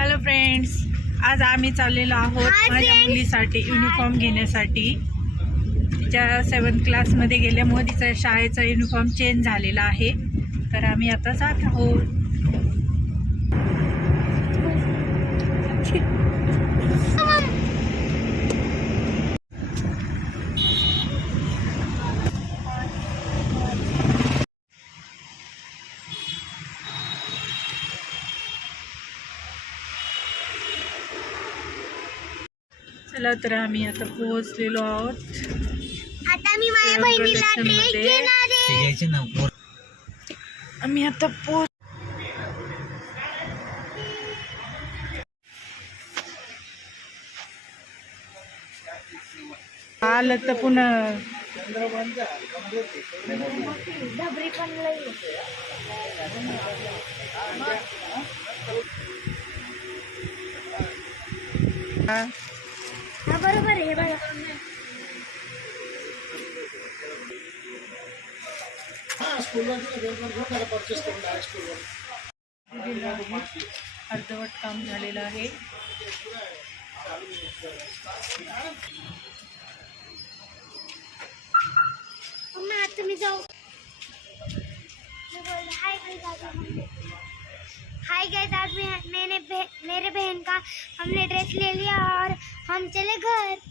Hello friends आज आम्ही चाललेलो आहोत माझ्या. मुलीसाठी युनिफॉर्म घेण्यासाठी. तिच्या सेवन्थ क्लासमध्ये गेल्यामुळे तिचा शाळेचा युनिफॉर्म चेंज झालेला आहे. तर आम्ही आता जात आहोत. चला तर आम्ही आता पोहोचलेलो आहोत. आता मी माझ्या बहिणीला ड्रेस आहे. आम्ही आता पोच आलं तर पुन्हा डबरी पण लई हा, हा बरोबर आहे हे बघा अर्धवट काम झालेलं आहे. आता मी जाऊ. हाय हाय गाइस आज मैंने मेरे बहन का हमने ड्रेस ले लिया और आमच्याले घर.